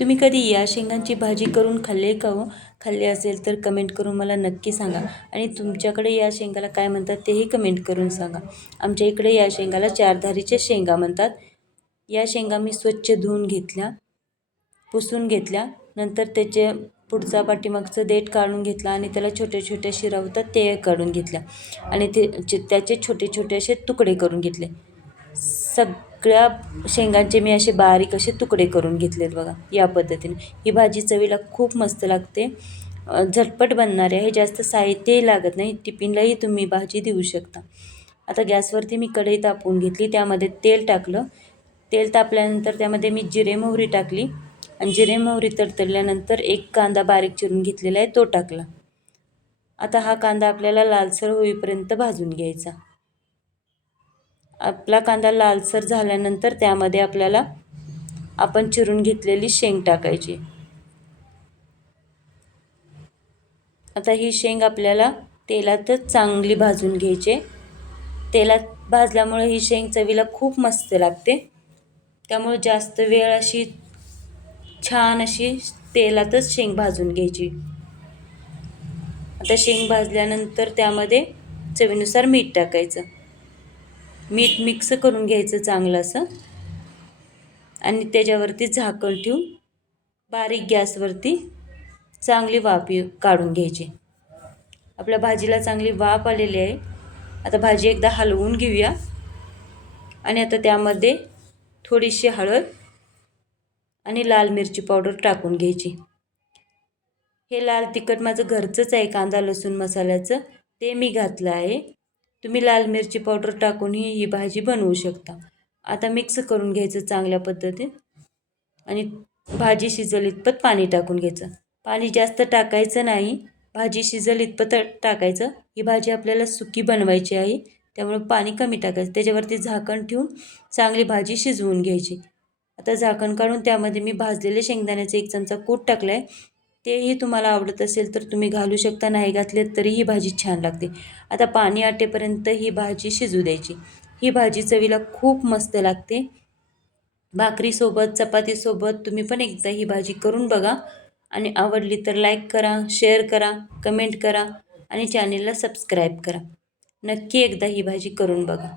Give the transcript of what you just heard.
तुम्ही कधी या शेंगांची भाजी करून खाल्ली का हो? खाल्ली असेल तर कमेंट करून मला नक्की सांगा. आणि तुमच्याकडे या शेंगाला काय म्हणतात तेही कमेंट करून सांगा. आमच्या इकडे या शेंगाला चारधारीच्या शेंगा म्हणतात. या शेंगा मी स्वच्छ धुवून घेतल्या, पुसून घेतल्या. नंतर त्याचे पुढचा पाठीमागचं देठ काढून घेतला आणि त्याला छोटे छोटे शिरा होतात ते काढून घेतल्या आणि त्याचे छोटे छोटे असे तुकडे करून घेतले. सगळ्या शेंगांचे मी असे बारीक असे तुकडे करून घेतलेत बघा. या पद्धतीने ही भाजी चवीला खूप मस्त लागते. झटपट बनणारे आहे, जास्त साहित्यही लागत नाही. टिफिनलाही तुम्ही भाजी देऊ शकता. आता गॅसवरती मी कढई तापवून घेतली, त्यामध्ये तेल टाकलं. तेल तापल्यानंतर त्यामध्ये मी जिरे मोहरी टाकली आणि जिरे मोहरी तडतडल्यानंतर एक कांदा बारीक चिरून घेतलेला आहे तो टाकला. आता हा कांदा आपल्याला लालसर होईपर्यंत भाजून घ्यायचा. आपला कांदा लालसर झाल्यानंतर त्यामध्ये आपल्याला आपण चिरून घेतलेली शेंग टाकायची. आता ही शेंग आपल्याला तेलातच चांगली भाजून घ्यायची. तेलात भाजल्यामुळे ही शेंग चवीला खूप मस्त लागते. त्यामुळे जास्त वेळ अशी छान अशी तेलातच शेंग भाजून घ्यायची. आता शेंग भाजल्यानंतर त्यामध्ये चवीनुसार मीठ टाकायचं. मीठ मिक्स करून घ्यायचं चांगलं असं आणि त्याच्यावरती झाकण ठेवून बारीक गॅसवरती चांगली वाफ काढून घ्यायची. आपल्या भाजीला चांगली वाफ आलेली आहे. आता भाजी एकदा हलवून घेऊया आणि आता त्यामध्ये थोडीशी हळद आणि लाल मिरची पावडर टाकून घ्यायची. हे लाल तिखट माझं घरचंच आहे, कांदा लसूण मसाल्याचं, ते मी घातलं आहे. तुम्ही लाल मिरची पावडर टाकूनही ही भाजी बनवू शकता. आता मिक्स करून घ्यायचं चांगल्या पद्धतीने आणि भाजी शिजेल इतपत पाणी टाकून घ्यायचं. पाणी जास्त टाकायचं नाही, भाजी शिजेल इतपत टाकायचं. ही भाजी आपल्याला सुकी बनवायची आहे, त्यामुळे पाणी कमी टाकायचं. त्याच्यावरती झाकण ठेवून चांगली भाजी शिजवून घ्यायची. आता झाकण काढून त्यामध्ये मी भाजलेले शेंगदाण्याचे 1 चमचा कूट टाकला आहे. तेही तुम्हाला आवडत असेल तर तुम्ही घालू शकता, नाही घातले तरी ही भाजी छान लागते. आता पाणी आटेपर्यंत ही भाजी शिजू द्यायची. ही भाजी चवीला खूप मस्त लागते. भाकरीसोबत, चपातीसोबत तुम्ही पण एकदा ही भाजी करून बघा आणि आवडली तर लाईक करा, शेअर करा, कमेंट करा आणि चॅनेलला सबस्क्राईब करा. नक्की एकदा ही भाजी करून बघा.